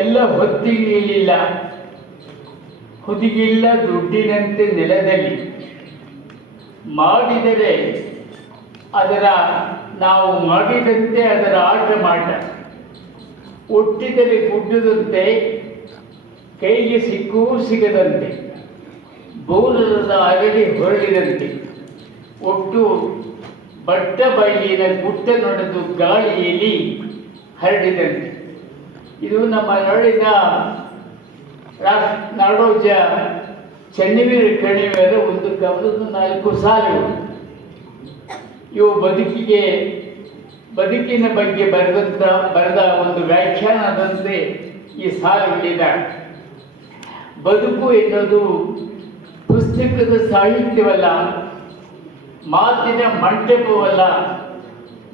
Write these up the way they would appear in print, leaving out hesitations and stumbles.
ಎಲ್ಲ ಹೊತ್ತಿಗೆಯಿಲ್ಲ, ಹುದಿಗಿಲ್ಲ ದುಡ್ಡಿನಂತೆ ನೆಲದಲ್ಲಿ ಮಾಡಿದರೆ ನಾವು ಮಾಡಿದಂತೆ ಅದರ ಆಟ ಮಾಟ, ಒಟ್ಟಿದರೆ ಗುಡ್ಡದಂತೆ ಕೈಗೆ ಸಿಕ್ಕೂ ಸಿಗದಂತೆ, ಬೋಲದ ಅರಳಿ ಹೊರಳಿದಂತೆ, ಒಟ್ಟು ಬಟ್ಟ ಬಯಲಿನ ಗುಟ್ಟ ನಡೆದು ಗಾಳಿಯಲ್ಲಿ ಹರಡಿದಂತೆ. ಇದು ನಮ್ಮ ನಾಡಿನ ನಾಡೋಜ ಚೆನ್ನವೀರ ಕಣಿವೆಯ ಒಂದು ಕವನದ 4 ಸಾಲುಗಳು. ಇವು ಬದುಕಿನ ಬಗ್ಗೆ ಬರೆದ ಒಂದು ವ್ಯಾಖ್ಯಾನದಂತೆ ಈ ಸಾಲುಗಳಿದ್ದಾವೆ. ಬದುಕು ಎನ್ನುವುದು ಪುಸ್ತಕದ ಸಾಹಿತ್ಯವಲ್ಲ, ಮಾತಿನ ಮಂಟಪವಲ್ಲ,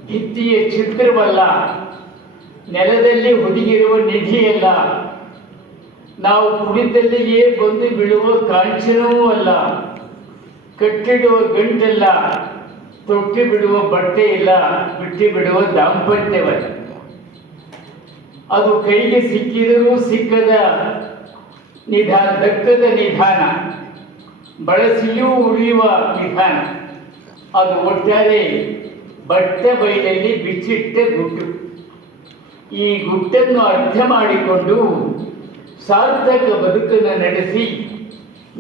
ಭಿತ್ತಿಯ ಚಿತ್ರವಲ್ಲ, ನೆಲದಲ್ಲಿ ಹುದುಗಿರುವ ನಿಧಿಯಲ್ಲ, ನಾವು ಕುಡಿತಲ್ಲಿಯೇ ಬಂದು ಬಿಡುವ ಕಾಂಚನವೂ ಅಲ್ಲ, ಕಟ್ಟಿಡುವ ಗಂಟಲ್ಲ, ತೊಟ್ಟಿ ಬಿಡುವ ಬಟ್ಟೆ ಇಲ್ಲ, ಬಿಟ್ಟು ಬಿಡುವ ದಾಂಪತ್ಯವಲ್ಲ. ಅದು ಕೈಗೆ ಸಿಕ್ಕಿದರೂ ಸಿಕ್ಕದ ದಕ್ಕದ ನಿಧಾನ, ಬಳಸಿಯೂ ಉಳಿಯುವ ವಿಧಾನ. ಅದು ಒಟ್ಟಾರೆ ಬಟ್ಟ ಬಯಲಲ್ಲಿ ಬಿಚ್ಚಿಟ್ಟ ಗುಟ್ಟು. ಈ ಗುಟ್ಟನ್ನು ಅರ್ಥ ಮಾಡಿಕೊಂಡು ಸಾರ್ಥಕ ಬದುಕನ್ನು ನಡೆಸಿ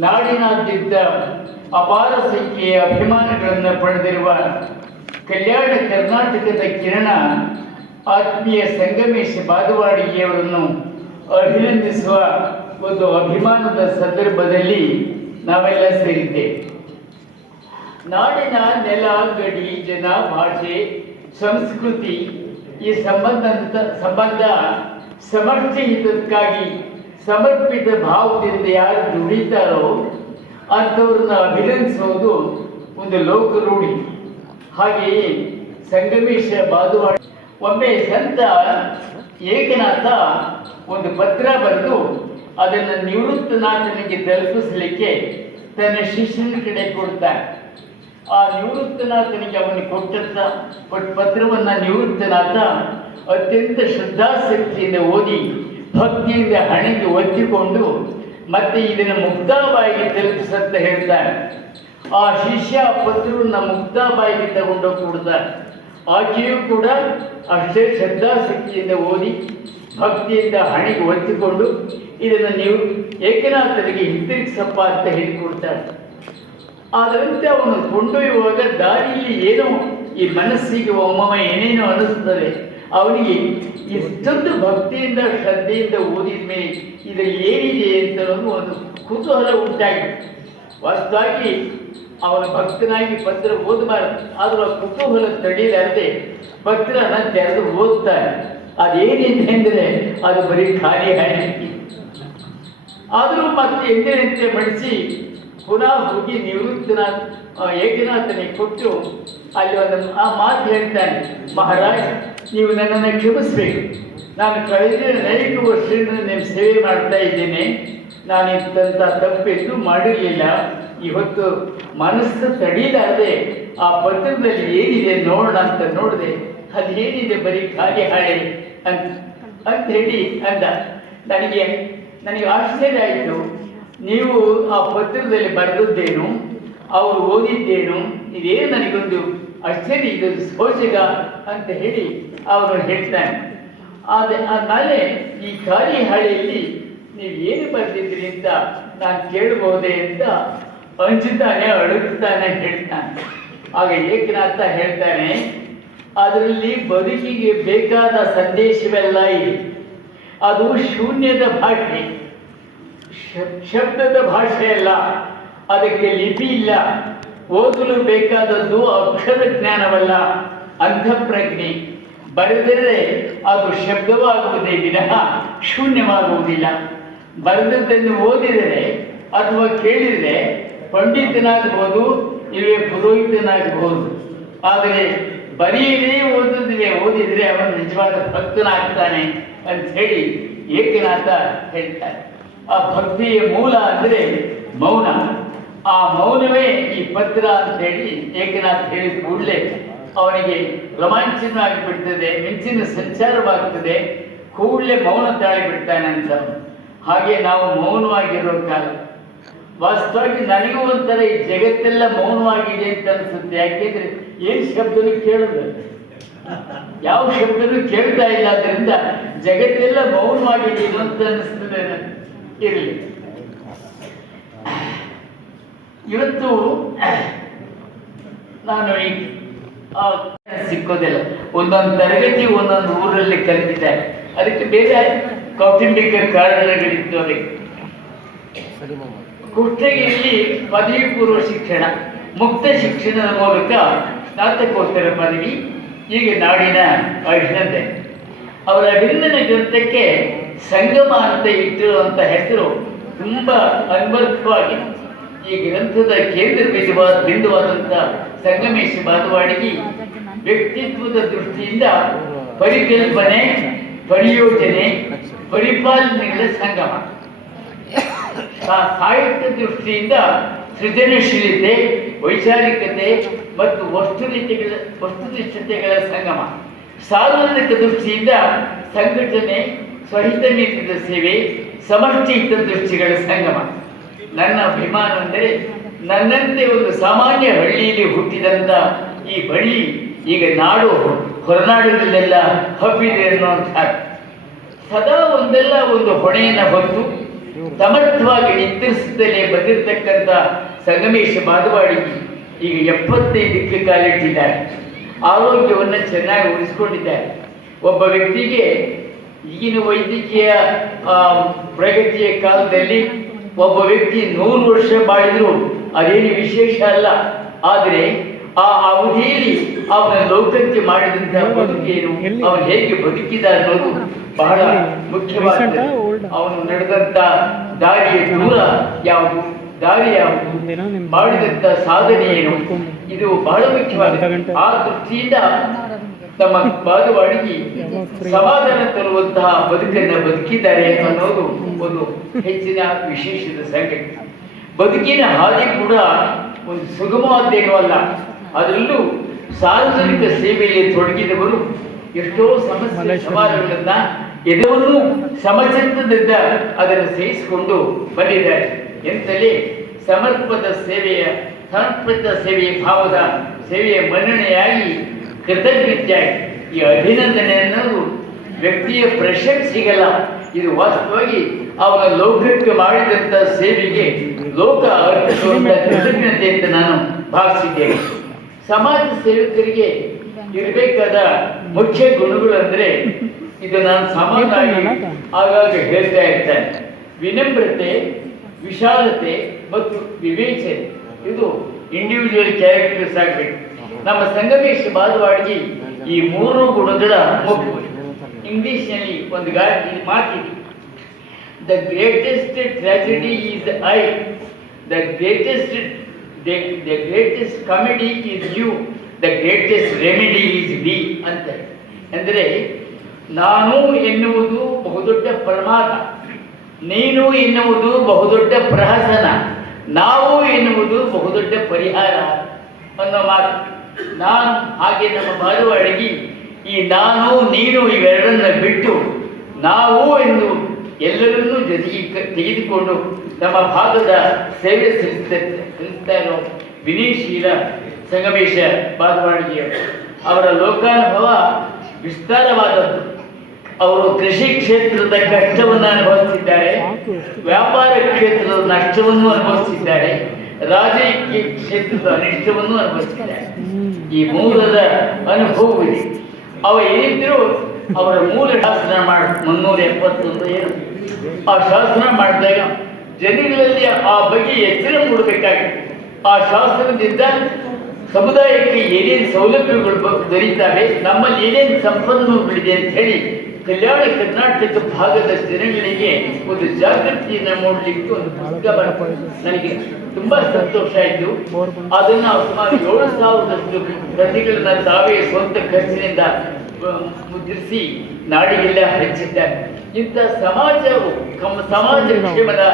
ನಾಡಿನಾದ್ಯಂತ ಅಪಾರ ಸಂಖ್ಯೆಯ ಅಭಿಮಾನಗಳನ್ನು ಪಡೆದಿರುವ ಕಲ್ಯಾಣ ಕರ್ನಾಟಕದ ಕಿರಣ ಆತ್ಮೀಯ ಸಂಗಮೇಶ ಬಾದವಾಡಿಯವರನ್ನು ಅಭಿನಂದಿಸುವ ಒಂದು ಅಭಿಮಾನದ ಸಂದರ್ಭದಲ್ಲಿ ನಾವೆಲ್ಲ ಸೇರಿದ್ದೇವೆ. ನಾಡಿನ ನೆಲ, ಗಡಿ, ಜನ, ಭಾಷೆ, ಸಂಸ್ಕೃತಿ ಈ ಸಂಬಂಧ ಸಮರ್ಥ ಹಿತಕ್ಕಾಗಿ ಸಮರ್ಪಿತ ಭಾವದಿಂದ ಯಾರು ದುಡಿತಾರೋ ಅಂಥವ್ರನ್ನ ಅಭಿನಂದಿಸೋದು ಒಂದು ಲೋಕರೂಢಿ. ಹಾಗೆಯೇ ಸಂಗಮೇಶ ಬಾದವಾಡಿ ಒಮ್ಮೆ ಸಂತ ಏಕನಾಥ ಒಂದು ಪತ್ರ ಬರೆದು ಅದನ್ನು ನಿವೃತ್ತನಾಥನಿಗೆ ತಲುಪಿಸಲಿಕ್ಕೆ ತನ್ನ ಶಿಷ್ಯನ ಕಡೆ ಕೊಡ್ತಾನೆ. ಆ ನಿವೃತ್ತನಾಥನಿಗೆ ಅವನಿಗೆ ಕೊಟ್ಟ ಪತ್ರವನ್ನು ನಿವೃತ್ತನಾಥ ಅತ್ಯಂತ ಶ್ರದ್ಧಾಸಕ್ತಿಯಿಂದ ಓದಿ ಭಕ್ತಿಯಿಂದ ಹಣೆಗೆ ಒತ್ತಿಕೊಂಡು ಮತ್ತೆ ಇದನ್ನು ಮುಕ್ತಾಬಾಯಿಗೆ ತಲುಪಿಸಂತ ಹೇಳ್ತಾನೆ. ಆ ಶಿಷ್ಯ ಪತ್ರವನ್ನು ಮುಕ್ತಾಬಾಯಿಗೆ ತಗೊಂಡೋಗಿ ಕೊಡ್ತಾನೆ. ಆಕೆಯೂ ಕೂಡ ಅಷ್ಟೇ ಶ್ರದ್ಧಾಸಕ್ತಿಯಿಂದ ಓದಿ ಭಕ್ತಿಯಿಂದ ಹಣೆಗೆ ಒತ್ತಿಕೊಂಡು ಇದನ್ನು ನೀವು ಏಕನಾಥನಿಗೆ ಹಿಂತಿರುಗಿಸಪ್ಪ ಅಂತ ಹೇಳಿಕೊಡ್ತಾನೆ. ಅದರಂತೆ ಅವನು ಕೊಂಡೊಯ್ಯುವಾಗ ದಾರಿಯಲ್ಲಿ ಏನೋ ಈ ಮನಸ್ಸಿಗೆ ಒಮ್ಮೊಮ್ಮೆ ಏನೇನೋ ಅನಿಸ್ತದೆ. ಅವನಿಗೆ ಇಷ್ಟೊಂದು ಭಕ್ತಿಯಿಂದ ಶ್ರದ್ಧೆಯಿಂದ ಓದಿದ ಮೇಲೆ ಇದರಲ್ಲಿ ಏನಿದೆ ಅಂತ ಒಂದು ಕುತೂಹಲ ಉಂಟಾಗಿದೆ. ವಾಸ್ತವಾಗಿ ಅವನ ಭಕ್ತನಾಗಿ ಪತ್ರ ಓದಬಾರದು, ಆದರೂ ಆ ಕುತೂಹಲ ತಡೆಯಲಾರದೆ ಪತ್ರನ ತೆರೆದು ಓದ್ತಾನೆ. ಅದೇನಿದೆ ಅಂದರೆ ಅದು ಬರೀ ಖಾಲಿ ಹಣೆ. ಆದರೂ ಮತ್ತೆ ಎಂದಿನಂತೆ ಮಡಿಸಿ ಪುನಃ ಹೋಗಿ ಏಕನಾಥನಿಗೆ ಕೊಟ್ಟು ಅಲ್ಲಿ ಆ ಮಾತು ಹೇಳ್ತಾನೆ, ಮಹಾರಾಜ್ ನೀವು ನನ್ನನ್ನು ಕ್ಷಮಿಸಬೇಕು. ನಾನು ಕಳೆದ 5 ವರ್ಷದಿಂದ ನಿಮ್ಮ ಸೇವೆ ಮಾಡ್ತಾ ಇದ್ದೇನೆ. ನಾನು ಇಂಥ ತಪ್ಪೆಂದು ಮಾಡಿರಲಿಲ್ಲ. ಇವತ್ತು ಮನಸ್ಸು ತಡೀಲಾರದೆ ಆ ಪತ್ರದಲ್ಲಿ ಏನಿದೆ ನೋಡೋಣ ಅಂತ ನೋಡಿದೆ. ಅದು ಏನಿದೆ ಬರೀ ಖಾಲಿ ಹಾಳೆ ಅಂತ ಹೇಳಿ ಅಂದ. ನನಗೆ ಆಶ್ಚರ್ಯ ಆಯಿತು. ನೀವು ಆ ಪತ್ರದಲ್ಲಿ ಬರೆದದ್ದೇನು, ಅವರು ಓದಿದ್ದೇನು, ಇದೇನು ನನಗೊಂದು ಆಶ್ಚರ್ಯ, ಇದೊಂದು ಸೋಚಕ ಅಂತ ಹೇಳಿ ಅವರು ಹೇಳ್ತಾನೆ. ಆಮೇಲೆ ಈ ಖಾಲಿ ಹಾಳೆಯಲ್ಲಿ ನೀವು ಏನು ಬರೆದಿದ್ರಿ ಅಂತ ನಾನು ಕೇಳಬಹುದೇ ಅಂತ ಅಂಜುತ್ತಾನೆ, ಅಳುತ್ತಾನೆ, ಹೇಳ್ತಾನೆ. ಆಗ ಏಕನಾಥ ಹೇಳ್ತಾನೆ, ಅದರಲ್ಲಿ ಬದುಕಿಗೆ ಬೇಕಾದ ಸಂದೇಶವೆಲ್ಲ ಇದೆ. ಅದು ಶೂನ್ಯದ ಭಾಷೆ, ಶಬ್ದದ ಭಾಷೆಯಲ್ಲ, ಅದಕ್ಕೆ ಲಿಪಿ ಇಲ್ಲ. ಓದಲು ಬೇಕಾದದ್ದು ಅಕ್ಷರ ಜ್ಞಾನವಲ್ಲ, ಅಂತಃಪ್ರಜ್ಞೆ. ಬರೆದರೆ ಅದು ಶಬ್ದವಾಗುವುದೇ ವಿನಃ ಶೂನ್ಯವಾಗುವುದಿಲ್ಲ. ಬರೆದದ್ದನ್ನು ಓದಿದರೆ ಅಥವಾ ಕೇಳಿದರೆ ಪಂಡಿತನಾಗಬಹುದು, ಇಲ್ಲವೇ ಪುರೋಹಿತನಾಗಬಹುದು. ಆದರೆ ಬರೀನೇ ಓದಿದರೆ ಅವನು ನಿಜವಾದ ಭಕ್ತನಾಗ್ತಾನೆ ಅಂತ ಹೇಳಿ ಏಕನಾಥ ಹೇಳ್ತಾರೆ. ಆ ಭಕ್ತಿಯ ಮೂಲ ಅಂದರೆ ಮೌನ. ಆ ಮೌನವೇ ಈ ಪತ್ರ ಅಂತ ಹೇಳಿ ಏಕನಾಥ ಹೇಳಿದ ಕೂಡಲೇ ಅವನಿಗೆ ರೋಮಾಂಚನವಾಗಿ ಬಿಡ್ತದೆ, ಮಿಂಚಿನ ಸಂಚಾರವಾಗ್ತದೆ, ಕೂಡಲೇ ಮೌನ ತಾಳಿ ಬಿಡ್ತಾನಂತ. ಹಾಗೆ ನಾವು ಮೌನವಾಗಿರೋ ಕಾಲ. ವಾಸ್ತವವಾಗಿ ನನಗೂ ಒಂಥರ ಈ ಜಗತ್ತೆಲ್ಲ ಮೌನವಾಗಿದೆ ಅಂತ ಅನ್ಸುತ್ತೆ. ಯಾಕೆಂದ್ರೆ ಏನು ಶಬ್ದನೂ ಕೇಳೋದು, ಯಾವ ಶಬ್ದನೂ ಕೇಳ್ತಾ ಇಲ್ಲ. ಅದರಿಂದ ಜಗತ್ತೆಲ್ಲ ಮೌನವಾಗಿದೆ ಅಂತ ಅನಿಸ್ತದೆ. ಇರಲಿ, ಇವತ್ತು ನಾನು ಸಿಕ್ಕೋದಿಲ್ಲ. ಒಂದೊಂದು ತರಗತಿ ಒಂದೊಂದು ಊರಲ್ಲಿ ಕಲಿತಿದ್ದಾರೆ. ಅದಕ್ಕೆ ಬೇರೆ ಕೌಟುಂಬಿಕ ಕಾರಣಗಳಿತ್ತು. ಅವರಿಗೆ ಕುಷ್ಟಗಿಯಲ್ಲಿ ಪದವಿ ಪೂರ್ವ ಶಿಕ್ಷಣ, ಮುಕ್ತ ಶಿಕ್ಷಣದ ಮೂಲಕ ಸ್ನಾತಕೋತ್ತರ ಪದವಿ, ಹೀಗೆ ನಾಡಿನ ಅಭಿನಂದನೆ. ಅವರ ಅಭಿನಂದನೆ ಗ್ರಂಥಕ್ಕೆ ಸಂಗಮ ಅಂತ ಇಟ್ಟಿರುವಂಥ ಹೆಸರು ತುಂಬ ಅನ್ವರ್ಥವಾಗಿ. ಈ ಗ್ರಂಥದ ಕೇಂದ್ರ ಬಿಂದುವಾದಂಥ ಸಂಗಮೇಶ ಬಾದವಾಡಿಗೆ ವ್ಯಕ್ತಿತ್ವದ ದೃಷ್ಟಿಯಿಂದ ಪರಿಕಲ್ಪನೆ, ಪರಿಯೋಜನೆ, ಪರಿಪಾಲನೆಗಳ ಸಂಗಮ. ಸಾಹಿತ್ಯ ದೃಷ್ಟಿಯಿಂದ ಸೃಜನಶೀಲತೆ, ವೈಚಾರಿಕತೆ ಮತ್ತು ವಸ್ತುನಿಷ್ಠತೆಗಳ ಸಂಗಮ. ಸಾರ್ವಜನಿಕ ದೃಷ್ಟಿಯಿಂದ ಸಂಘಟನೆ, ಸ್ವಹಿತಮಿತದ ಸೇವೆ, ಸಮಷ್ಟಿ ಹಿತದೃಷ್ಟಿಗಳ ಸಂಗಮ. ನನ್ನ ಅಭಿಮಾನ ಅಂದರೆ ನನ್ನಂತೆ ಒಂದು ಸಾಮಾನ್ಯ ಹಳ್ಳಿಯಲ್ಲಿ ಹುಟ್ಟಿದಂಥ ಈ ಬಳ್ಳಿ ಈಗ ನಾಡು ಹೊರನಾಡುಗಳಲ್ಲೆಲ್ಲ ಹಬ್ಬಿದೆ ಅನ್ನುವಂಥ ಸದಾ ಒಂದೆಲ್ಲ ಒಂದು ಹೊಣೆಯನ್ನು ಹೊತ್ತು ಸಮರ್ಥವಾಗಿ ನಿಂತಿರಿಸುತ್ತಲೇ ಬಂದಿರತಕ್ಕಂಥ ಸಂಗಮೇಶ ಬಾದವಾಡಿಗೆ ಈಗ 75ಕ್ಕೆ ಕಾಲಿಟ್ಟಿದ್ದಾರೆ. ಆರೋಗ್ಯವನ್ನು ಚೆನ್ನಾಗಿ ಉಳಿಸ್ಕೊಂಡಿದ್ದಾರೆ. ಒಬ್ಬ ವ್ಯಕ್ತಿಗೆ ಈಗಿನ ವೈದ್ಯಕೀಯ ಪ್ರಗತಿಯ ಕಾಲದಲ್ಲಿ ಒಬ್ಬ ವ್ಯಕ್ತಿ 100 ವರ್ಷ ಬಾಳಿದ್ರು ಅದೇನು ವಿಶೇಷ ಅಲ್ಲ. ಆದರೆ ಆ ಅವಧಿಯಲ್ಲಿ ಅವನ ಲೋಕಕ್ಕೆ ಮಾಡಿದಂತಹ ಬದುಕೇನು, ಅವನು ಹೇಗೆ ಬದುಕಿದ ಅನ್ನೋದು ಬಹಳ ಮುಖ್ಯವಾಗಿದೆ. ಅವನು ನಡೆದಂತ ದಾರಿಯ ದೂರ ಯಾವುದು, ದಾರಿ ಯಾವುದು, ಮಾಡಿದಂತ ಸಾಧನೆ ಏನು, ಇದು ಬಹಳ ಮುಖ್ಯವಾಗಿದೆ. ಆ ದೃಷ್ಟಿಯಿಂದ ತಮ್ಮ ಬಾದವಾಡಿಗೆ ಸಮಾಧಾನ ತರುವಂತಹ ಬದುಕನ್ನು ಬದುಕಿದ್ದಾರೆ ಅನ್ನೋದು ಒಂದು ಹೆಚ್ಚಿನ ವಿಶೇಷದ ಸಂಗತಿ. ಬದುಕಿನ ಹಾದಿ ಕೂಡ ಒಂದು ಸುಗಮವಾದ್ದೇನೂ ಅಲ್ಲ. ಅದರಲ್ಲೂ ಸಾರ್ವಜನಿಕ ಸೇವೆಯಲ್ಲಿ ತೊಡಗಿದವರು ಎಷ್ಟೋ ಸಮಸ್ಯೆ ಸವಾಲುಗಳನ್ನ ಎದವನ್ನು ಸಮಚಿತ್ತದಿಂದ ಅದನ್ನು ಸಹಿಸಿಕೊಂಡು ಬಂದಿದ್ದಾರೆ. ಎಂತಲೇ ಸಮರ್ಪಿತ ಸೇವೆಯ ಭಾವದ ಸೇವೆಯ ಮನ್ನಣೆಯಾಗಿ ಕೃತಜ್ಞತೆಯಾಗಿ ಈ ಅಭಿನಂದನೆ ಅನ್ನೋದು ವ್ಯಕ್ತಿಯ ಪ್ರಶಂಸೆಗಲ್ಲ. ಇದು ವಾಸ್ತವವಾಗಿ ಅವನ ಲೋಕಕ್ಕೆ ಮಾಡಿದಂಥ ಸೇವೆಗೆ ಲೋಕ ಅರ್ಪಿಸುವಂಥ ಕೃತಜ್ಞತೆ ಅಂತ ನಾನು ಭಾವಿಸಿದ್ದೇನೆ. ಸಮಾಜ ಸೇವಕರಿಗೆ ಇರಬೇಕಾದ ಮುಖ್ಯ ಗುಣಗಳು ಅಂದರೆ, ಇದು ನಾನು ಸಾಮಾನ್ಯವಾಗಿ ಆಗಾಗ ಹೇಳ್ತಾ ಇರ್ತೇನೆ, ವಿನಮ್ರತೆ, ವಿಶಾಲತೆ ಮತ್ತು ವಿವೇಚನೆ. ಇದು ಇಂಡಿವಿಜುವಲ್ ಕ್ಯಾರೆಕ್ಟರ್ಸ್ ಆಗಬೇಕು. ನಮ್ಮ ಸಂಗಮೇಶ ಬಾದವಾಡಿಗೆ ಈ 3 ಗುಣಗಳ ಮುಖ್ಯ. ಇಂಗ್ಲಿಷ್ನಲ್ಲಿ ಒಂದು ಮಾತಿದೆ, the greatest tragedy is I, the greatest comedy is you, the greatest remedy is we ಅಂತ. ಅಂದರೆ ನಾನು ಎನ್ನುವುದು ಬಹುದೊಡ್ಡ ಪ್ರಮಾದ, ನೀನು ಎನ್ನುವುದು ಬಹುದೊಡ್ಡ ಪ್ರಹಸನ, ನಾವು ಎನ್ನುವುದು ಬಹುದೊಡ್ಡ ಪರಿಹಾರ ಅನ್ನೋ ಮಾತು. ನಾನು ಹಾಗೆ ನಮ್ಮ ಬಾದವಾಡಿಗೆ ಈ ನಾನು ನೀನು ಇವೆರಡನ್ನ ಬಿಟ್ಟು ನಾವು ಎಂದು ಎಲ್ಲರನ್ನೂ ಜೊತೆಗೆ ತೆಗೆದುಕೊಂಡು ನಮ್ಮ ಭಾಗದ ಸೇವೆ ಸಲ್ಲಿಸ್ತಾ ಇರೋ ವಿನಯಶೀಲ ಸಂಗಮೇಶ ಬಾದವಾಡಿಗೆ ಅವರ ಲೋಕಾನುಭವ ವಿಸ್ತಾರವಾದದ್ದು. ಅವರು ಕೃಷಿ ಕ್ಷೇತ್ರದ ಕಷ್ಟವನ್ನು ಅನುಭವಿಸಿದ್ದಾರೆ, ವ್ಯಾಪಾರ ಕ್ಷೇತ್ರದ ನಷ್ಟವನ್ನು ಅನುಭವಿಸಿದ್ದಾರೆ, ರಾಜಕೀಯ ಕ್ಷೇತ್ರದ ಅನಿಷ್ಟವನ್ನು ಅನುಭವಿಸಿದ್ದಾರೆ. ಈ ಮೂಲದ ಅನುಭವವಿದೆ. ಅವ ಏನಿದ್ರು ಅವರ ಮೂಲ ಶಾಸನ 371 ಏನು ಆ ಶಾಸನ ಮಾಡಿದಾಗ ಜನಗಳಲ್ಲಿ ಆ ಬಗ್ಗೆ ಎಚ್ಚರ ಮೂಡಬೇಕಾಗಿತ್ತು. ಆ ಶಾಸನದಿಂದ ಸಮುದಾಯಕ್ಕೆ ಏನೇನು ಸೌಲಭ್ಯಗಳು ದೊರೀತಾವೆ, ನಮ್ಮಲ್ಲಿ ಏನೇನು ಸಂಪನ್ಮೂಲಗಳಿದೆ ಅಂತ ಹೇಳಿ ಕಲ್ಯಾಣ ಕರ್ನಾಟಕ ಭಾಗದ ಜನಗಳಿಗೆ ಒಂದು ಜಾಗೃತಿಯನ್ನು ಮೂಡಲಿಕ್ಕೆ ಒಂದು ಪುಸ್ತಕ ನನಗೆ ತುಂಬಾ ಸಂತೋಷ ಆಯಿತು. ಅದನ್ನ ಸುಮಾರು 7,000 ಪ್ರತಿಗಳನ್ನ ತಾವೇ ಸ್ವಂತ ಖರ್ಚಿನಿಂದ ಮುದ್ರಿಸಿ ನಾಡಿಗೆಲ್ಲ ಹಂಚಿದ್ದಾರೆ. ಇಂಥ ಸಮಾಜ ಕ್ಷೇಮದ